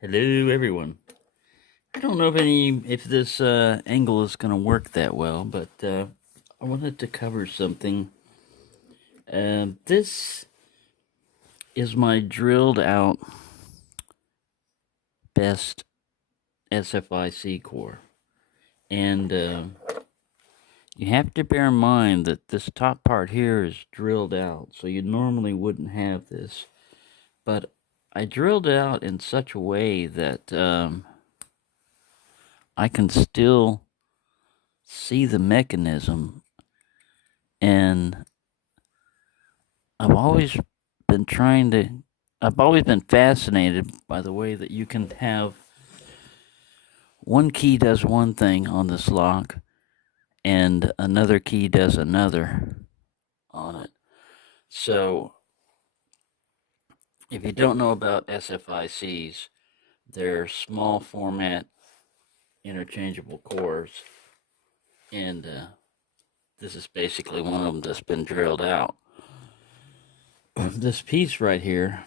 Hello, everyone. I don't know if this angle is going to work that well, but I wanted to cover something. This is my drilled out best SFIC core, and you have to bear in mind that this top part here is drilled out, so you normally wouldn't have this, but I drilled it out in such a way that I can still see the mechanism, and I've always been trying to, I've always been fascinated by the way that you can have one key does one thing on this lock and another key does another on it. So, if you don't know about SFICs, they're small format interchangeable cores, and this is basically one of them that's been drilled out. This piece right here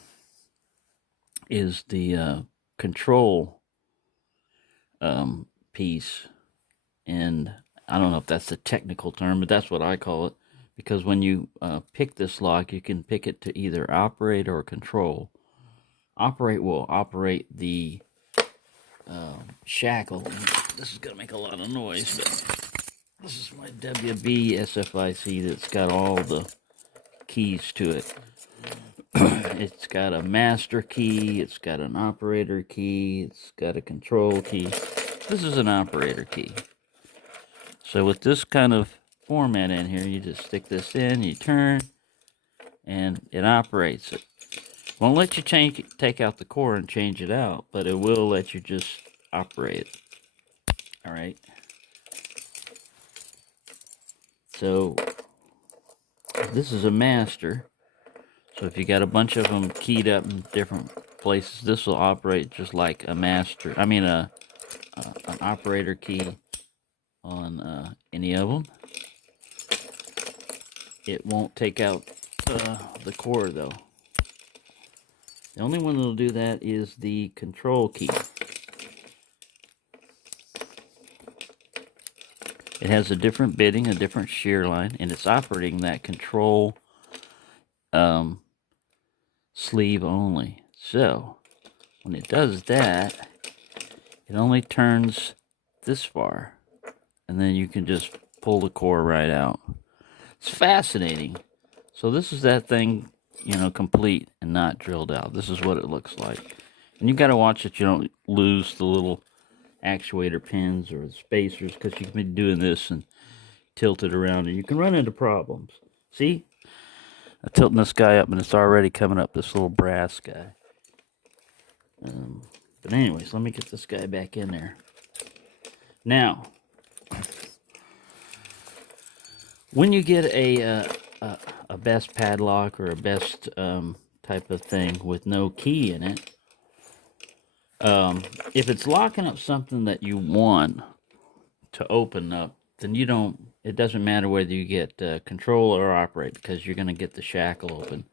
is the control piece, and I don't know if that's the technical term, but that's what I call it, because when you pick this lock, you can pick it to either operate or control. Operate will operate the shackle. This is going to make a lot of noise, but this is my WB SFIC that's got all the keys to it. It's got a master key, it's got an operator key, it's got a control key. This is an operator key. So with this kind of format in here, you just stick this in, you turn, and it operates it. Won't let you take out the core and change it out, but it will let you just operate it. Alright. So this is a master. So if you got a bunch of them keyed up in different places, this will operate just like a master. I mean an operator key on any of them. It won't take out the core though. The only one that'll do that is the control key. It has a different bitting, a different shear line, and it's operating that control sleeve only. So when it does that, it only turns this far, and then you can just pull the core right out. It's fascinating. So this is that thing, complete and not drilled out. This is what it looks like. And you got to watch that you don't lose the little actuator pins or the spacers, because you can be doing this and tilt it around and you can run into problems. See? I'm tilting this guy up and it's already coming up, this little brass guy. But anyways, let me get this guy back in there. Now, when you get a best padlock or a best type of thing with no key in it, if it's locking up something that you want to open up, then it doesn't matter whether you get control or operate, because you're going to get the shackle open.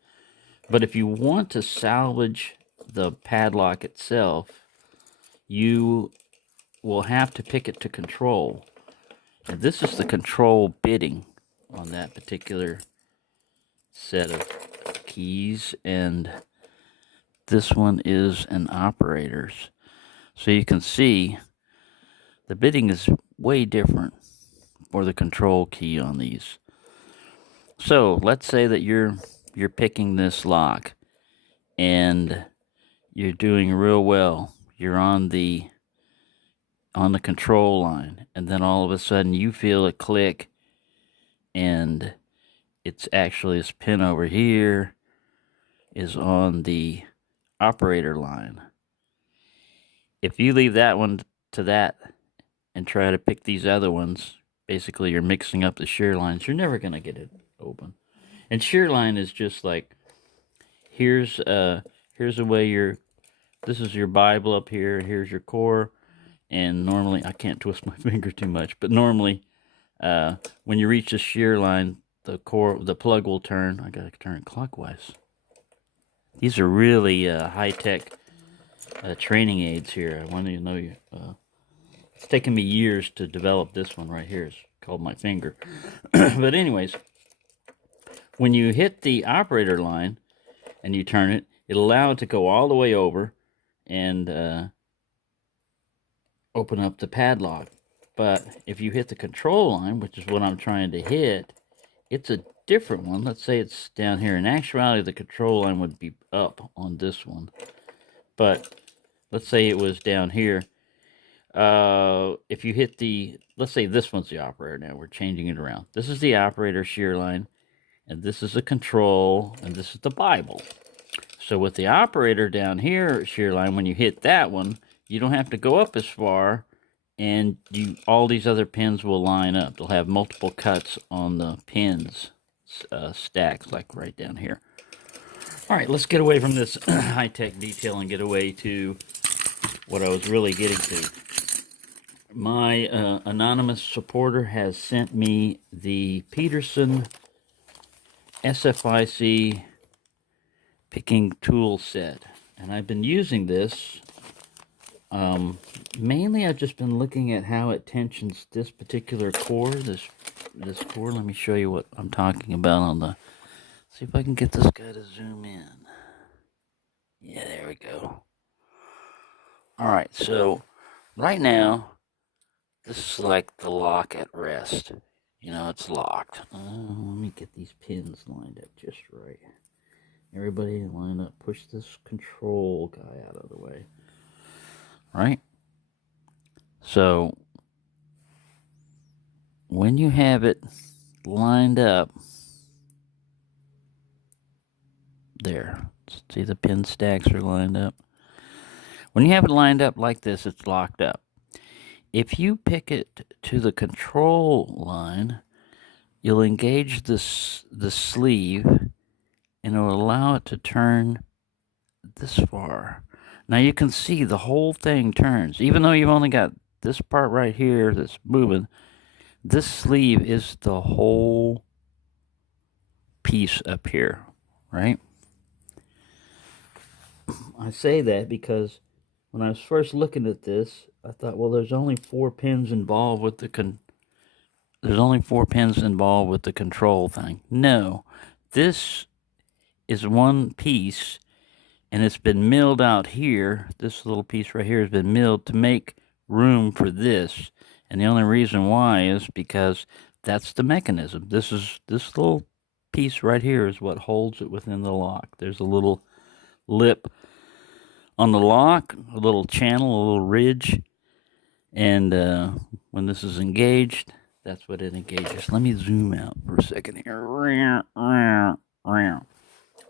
But if you want to salvage the padlock itself, you will have to pick it to control. And this is the control bitting on that particular set of keys, and this one is an operator's. So you can see the bitting is way different for the control key on these. So let's say that you're picking this lock and you're doing real well. You're on the control line, and then all of a sudden you feel a click, and it's actually this pin over here is on the operator line. If you leave that one to that and try to pick these other ones, basically you're mixing up the shear lines. You're never going to get it open. And shear line is just like, here's a way this is your Bible up here, here's your core, and normally, I can't twist my finger too much, but normally when you reach the shear line, the plug will turn. I gotta turn it clockwise. These are really high-tech training aids here. I want you to know it's taken me years to develop this one right here. It's called my finger. But anyways, when you hit the operator line and you turn it, it'll allow it to go all the way over and open up the padlock. But if you hit the control line, which is what I'm trying to hit, it's a different one. Let's say it's down here. In actuality, the control line would be up on this one. But let's say it was down here. If you hit the, let's say this one's the operator now. We're changing it around. This is the operator shear line, and this is the control, and this is the Bible. So with the operator down here shear line, when you hit that one, you don't have to go up as far, and all these other pins will line up. They'll have multiple cuts on the pins, stacks like right down here. All right, let's get away from this high-tech detail and get away to what I was really getting to. My anonymous supporter has sent me the Peterson SFIC picking tool set, and I've been using this. Mainly I've just been looking at how it tensions this particular core, this core. Let me show you what I'm talking about on the, see if I can get this guy to zoom in. Yeah, there we go. Alright, so right now, this is like the lock at rest. You know, it's locked. Let me get these pins lined up just right. Everybody line up. Push this control guy out of the way. Right? So, when you have it lined up, there. See the pin stacks are lined up? When you have it lined up like this, it's locked up. If you pick it to the control line, you'll engage the sleeve, and it will allow it to turn this far. Now you can see the whole thing turns. Even though you've only got this part right here that's moving, this sleeve is the whole piece up here, right? I say that because when I was first looking at this, I thought, well, there's only 4 pins involved with the control thing. No, this is one piece, and it's been milled out here. This little piece right here has been milled to make room for this, and the only reason why is because that's the mechanism. This little piece right here is what holds it within the lock. There's a little lip on the lock, a little channel, a little ridge, and when this is engaged, that's what it engages. Let me zoom out for a second here.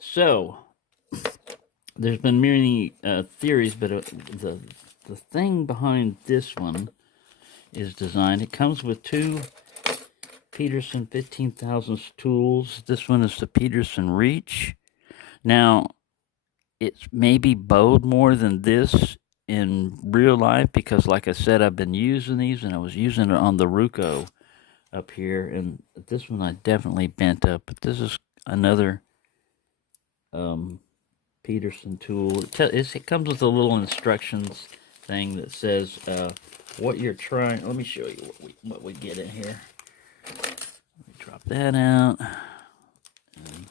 So, there's been many theories, but the thing behind this one is designed. It comes with 2 Peterson 15,000 tools. This one is the Peterson Reach. Now, it's maybe bowed more than this in real life because, like I said, I've been using these, and I was using it on the Ruco up here, and this one I definitely bent up. But this is another Peterson tool. It comes with a little instructions thing that says what you're trying. Let me show you what we get in here. Let me drop that out. And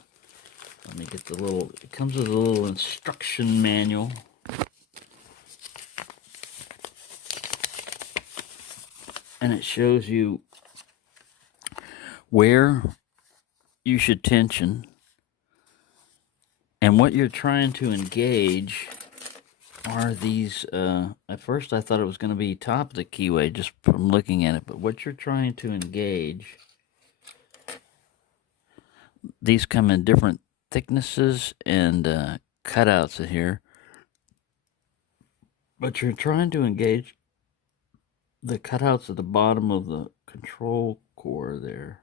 let me get the little, it comes with a little instruction manual. And it shows you where you should tension and what you're trying to engage are these, at first I thought it was going to be top of the keyway just from looking at it, but what you're trying to engage, these come in different thicknesses and cutouts in here, but you're trying to engage the cutouts at the bottom of the control core there.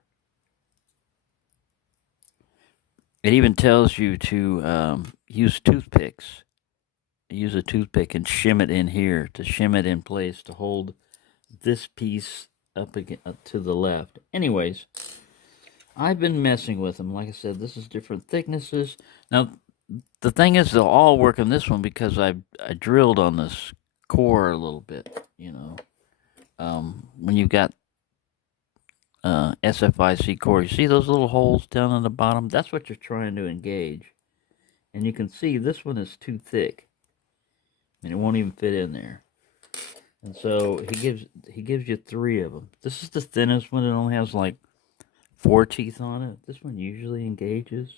It even tells you to use toothpicks. Use a toothpick and shim it in here to shim it in place to hold this piece up again to the left. Anyways, I've been messing with them. Like I said, this is different thicknesses. Now, the thing is, they'll all work on this one because I drilled on this core a little bit. When you've got SFIC core, you see those little holes down on the bottom? That's what you're trying to engage. And you can see this one is too thick, and it won't even fit in there. And so he gives you 3 of them. This is the thinnest one. It only has like 4 teeth on it. This one usually engages.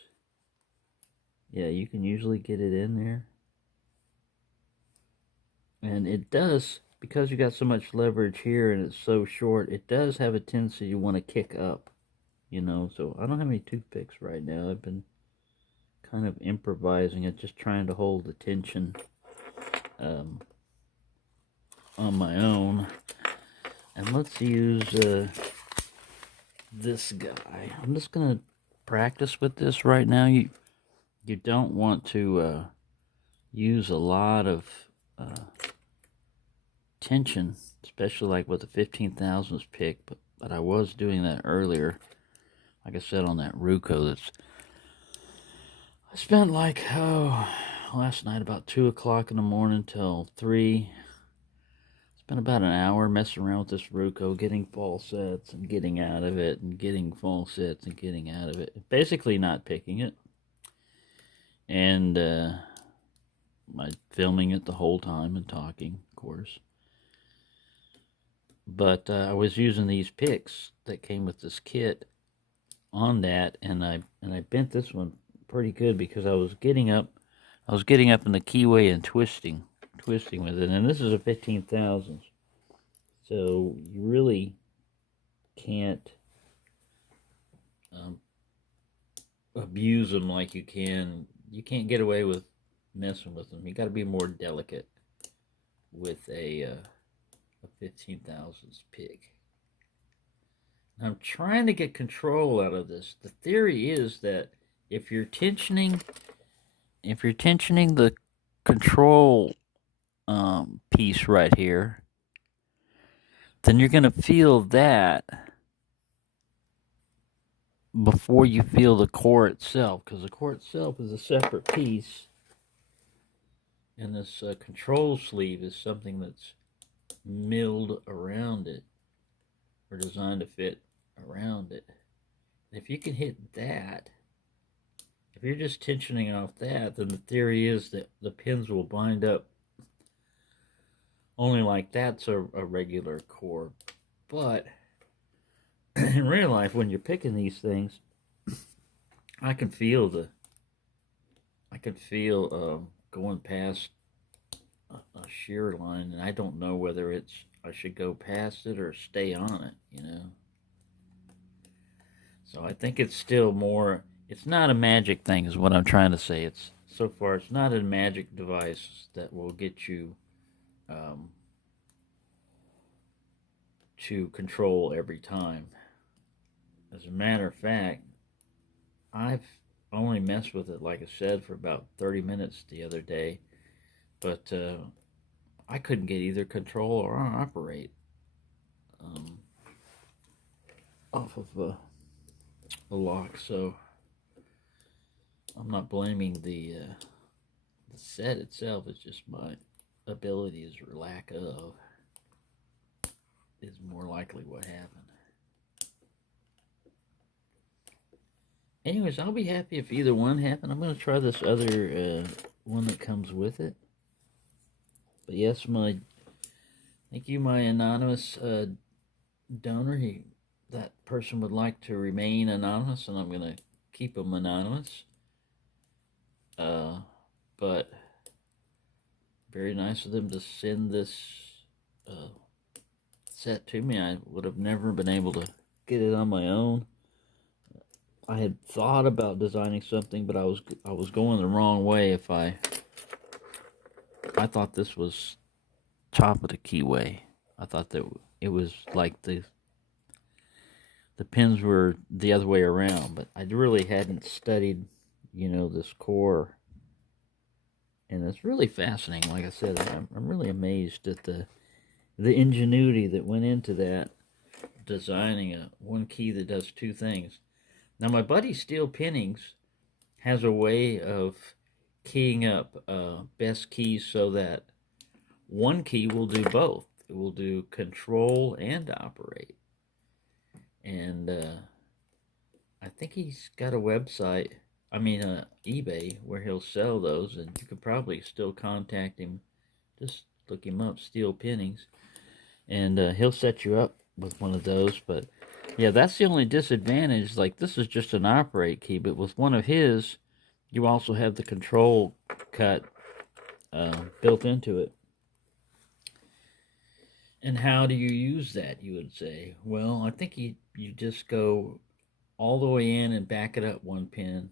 Yeah, you can usually get it in there. And it does, because you got so much leverage here and it's so short, it does have a tendency to want to kick up, So I don't have any toothpicks right now. I've been kind of improvising it, just trying to hold the tension on my own. And let's use this guy. I'm just going to practice with this right now. You don't want to use a lot of tension, especially like with the 15,000s pick, but I was doing that earlier. Like I said, on that Ruco, I spent last night about 2 o'clock in the morning till 3. Spent about an hour messing around with this Ruco, getting false sets and getting out of it, and getting false sets and getting out of it. Basically not picking it. And I'm filming it the whole time and talking, of course. But I was using these picks that came with this kit on that, and I bent this one pretty good because I was getting up in the keyway and twisting with it. And this is a 15,000s, so you really can't abuse them like you can. You can't get away with messing with them. You got to be more delicate with a 15,000s pick. I'm trying to get control out of this. The theory is that if you're tensioning the control piece right here, then you're going to feel that before you feel the core itself, because the core itself is a separate piece, and this control sleeve is something that's milled around it, or designed to fit around it. If you can hit that, if you're just tensioning off that, then the theory is that the pins will bind up only like that's a regular core. But in real life, when you're picking these things, I can feel going past a shear line, and I don't know whether I should go past it or stay on it, So I think it's still more, it's not a magic thing is what I'm trying to say. So far, it's not a magic device that will get you to control every time. As a matter of fact, I've only messed with it, like I said, for about 30 minutes the other day, but I couldn't get either control or operate off of a lock, so I'm not blaming the set itself. It's just my abilities or lack of is more likely what happened. Anyways, I'll be happy if either one happened. I'm going to try this other one that comes with it. But yes, thank you, my anonymous donor. That person would like to remain anonymous, and I'm going to keep them anonymous. But very nice of them to send this set to me. I would have never been able to get it on my own. I had thought about designing something, but I was going the wrong way. If I thought this was top of the keyway. I thought that it was like the pins were the other way around, but I really hadn't studied, this core. And it's really fascinating. Like I said, I'm really amazed at the ingenuity that went into that, designing one key that does two things. Now, my buddy Steel Pinnings has a way of keying up best keys so that one key will do both. It will do control and operate. And I think he's got a website, eBay, where he'll sell those, and you could probably still contact him. Just look him up, Steel Pennies, and he'll set you up with one of those. But yeah, that's the only disadvantage. Like, this is just an operate key, but with one of his, you also have the control cut built into it. And how do you use that, you would say? Well, I think you just go all the way in and back it up one pin.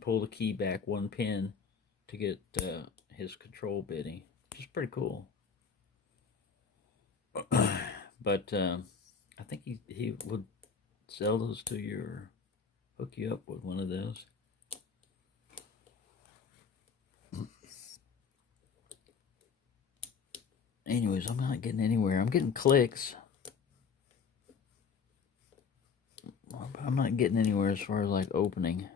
Pull the key back one pin to get his control bitty, which is pretty cool. But I think he would sell those to you or hook you up with one of those. Anyways, I'm not getting anywhere. I'm getting clicks. I'm not getting anywhere as far as like opening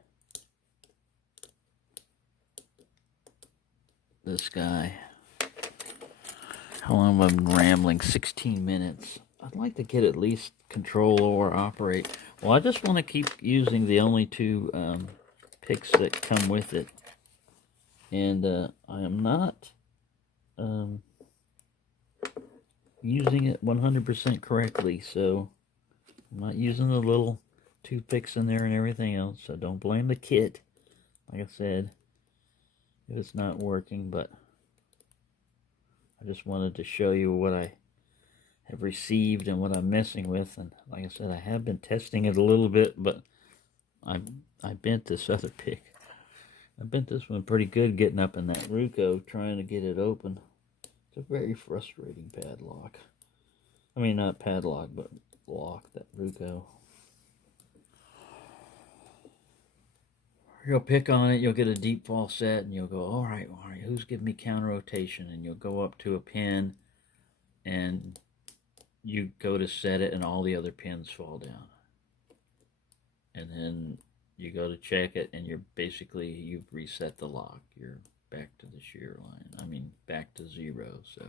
this guy. How long have I been rambling? 16 minutes. I'd like to get at least control or operate. Well, I just want to keep using the only two picks that come with it. And I am not using it 100% correctly, so I'm not using the little toothpicks in there and everything else, so don't blame the kit, like I said, if it's not working. But I just wanted to show you what I have received and what I'm messing with. And like I said, I have been testing it a little bit, but I bent this other pick. I bent this one pretty good getting up in that Ruco trying to get it open. It's a very frustrating padlock. Not padlock, but lock, that Ruco. You'll pick on it, you'll get a deep false set, and you'll go, all right, who's giving me counter rotation? And you'll go up to a pin, and you go to set it, and all the other pins fall down. And then you go to check it, and you've reset the lock. You're back to the shear line. Back to zero. So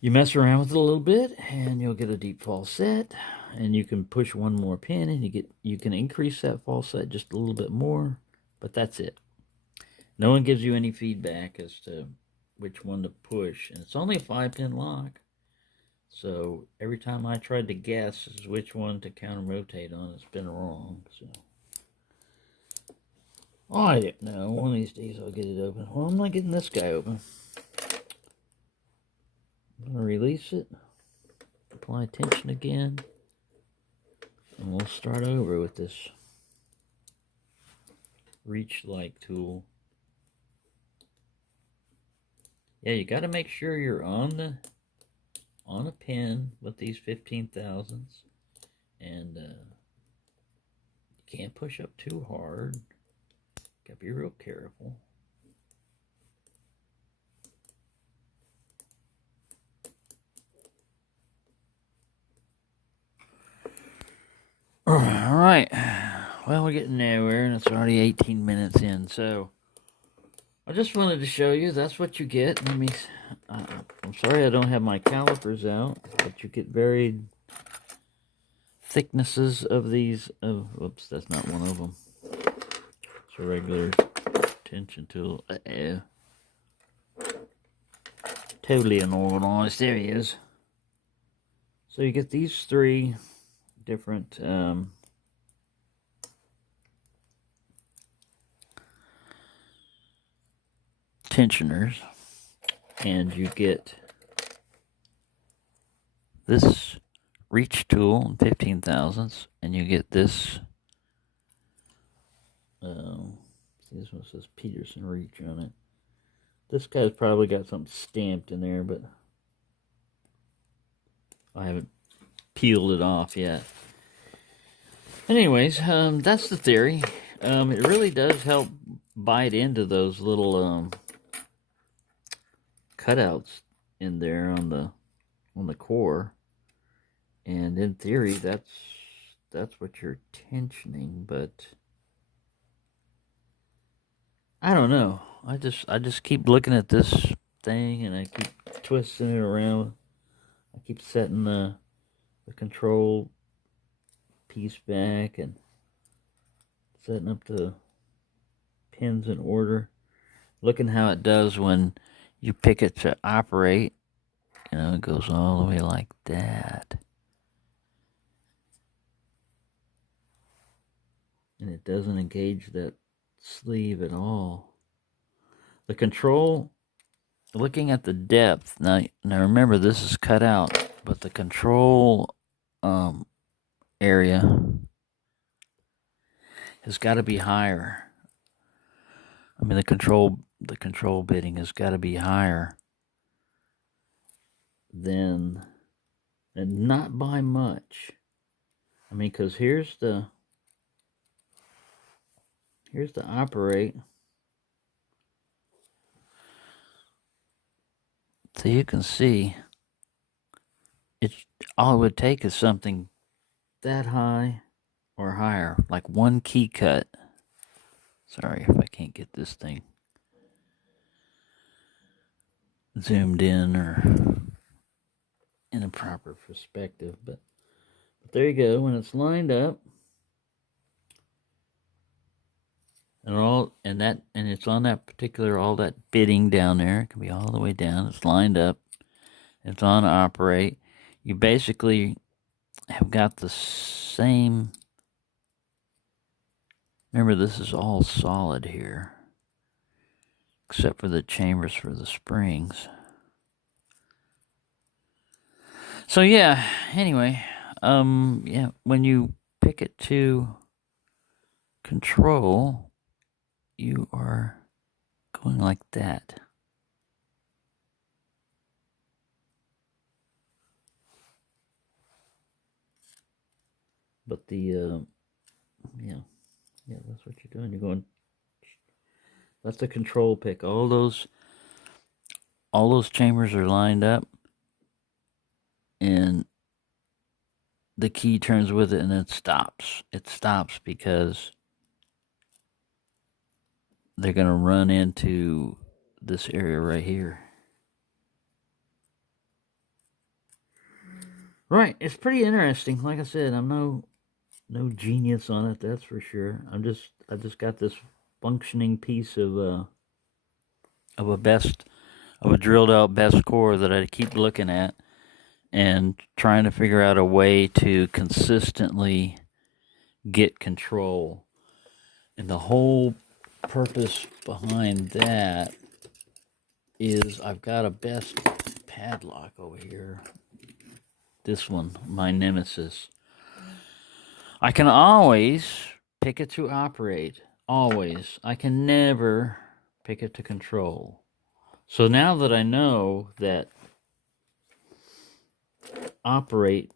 you mess around with it a little bit, and you'll get a deep false set, and you can push one more pin, and you can increase that false set just a little bit more, but that's it. No one gives you any feedback as to which one to push, and it's only a 5-pin lock. So every time I tried to guess which one to counter rotate on, it's been wrong. So I don't know. One of these days I'll get it open. Well, I'm not getting this guy open. I'm going to release it, apply tension again, and we'll start over with this reach-like tool. Yeah, you got to make sure you're on a pin with these 15,000s, and you can't push up too hard. Got to be real careful. All right. Well, we're getting nowhere, and it's already 18 minutes in, so I just wanted to show you that's what you get. I'm sorry I don't have my calipers out, but you get varied thicknesses of these. Oh, whoops, that's not one of them. It's a regular tension tool. Totally unorganized. There he is. So you get these three different tensioners, and you get this reach tool, 15,000ths, and you get this. This one says Peterson reach on it. This guy's probably got something stamped in there, but I haven't peeled it off yet. Anyways, that's the theory. It really does help bite into those little cutouts in there on the core, and in theory that's what you're tensioning. But I don't know. I just keep looking at this thing and I keep twisting it around. I keep setting the control piece back and setting up the pins in order. Looking how it does when you pick it to operate. You know, it goes all the way like that. And it doesn't engage that sleeve at all. The control, looking at the depth, now remember this is cut out, but the control area has got to be higher. I mean the control bitting has got to be higher than, and not by much. I mean, because here's the operate. So you can see, all it would take is something that high or higher, like one key cut. Sorry if I can't get this thing zoomed in or in a proper perspective, but there you go. When it's lined up, and it's on that particular, all that bitting down there, it can be all the way down. It's lined up. It's on operate. You basically have got the same. Remember, this is all solid here, except for the chambers for the springs. So yeah, anyway, yeah, when you pick it to control, you are going like that. But the, yeah, that's what you're doing. You're going, that's the control pick. All those chambers are lined up, and the key turns with it, and it stops. It stops because they're going to run into this area right here. Right, it's pretty interesting. Like I said, I'm no genius on it, that's for sure. I just got this functioning piece of a drilled out best core that I keep looking at and trying to figure out a way to consistently get control. And the whole purpose behind that is I've got a best padlock over here. This one, my nemesis. I can always pick it to operate. Always. I can never pick it to control. So now that I know that operate,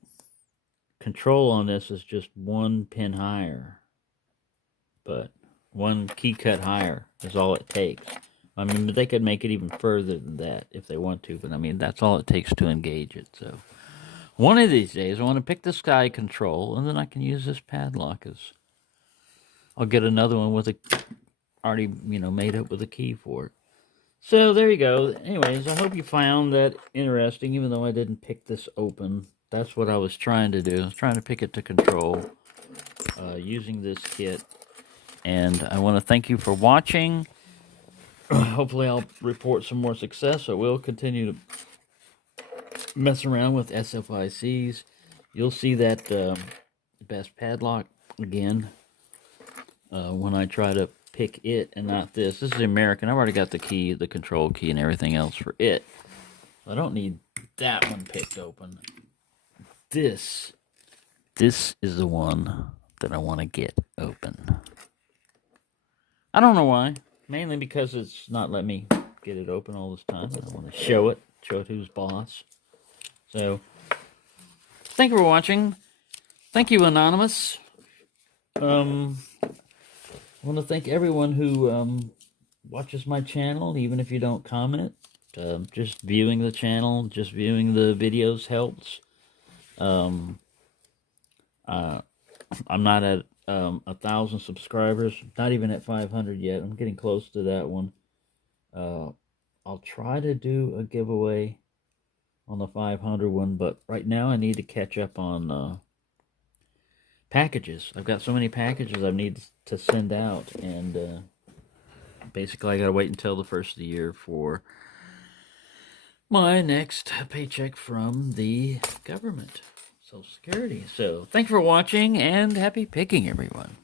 control on this is just one pin higher, but one key cut higher is all it takes. I mean, but they could make it even further than that if they want to, but I mean, that's all it takes to engage it. So one of these days I want to pick the sky control, and then I can use this padlock as I'll get another one with a already, made up with a key for it. So there you go. Anyways, I hope you found that interesting, even though I didn't pick this open. That's what I was trying to do. I was trying to pick it to control using this kit. And I want to thank you for watching. Hopefully I'll report some more success. I will continue to mess around with SFICs. You'll see that best padlock again when I try to pick it and not this. This is the American. I've already got the key, the control key, and everything else for it. I don't need that one picked open. This is the one that I want to get open. I don't know why. Mainly because it's not letting me get it open all this time. I want to show it who's boss. So, thank you for watching. Thank you, Anonymous. I want to thank everyone who watches my channel, even if you don't comment. Just viewing the channel, just viewing the videos helps. I'm not 1,000 subscribers. Not even at 500 yet. I'm getting close to that one. I'll try to do a giveaway on the 500 one, but right now I need to catch up on packages. I've got so many packages I need to send out, and basically I gotta wait until the first of the year for my next paycheck from the government, Social Security. So thank you for watching, and happy picking, everyone.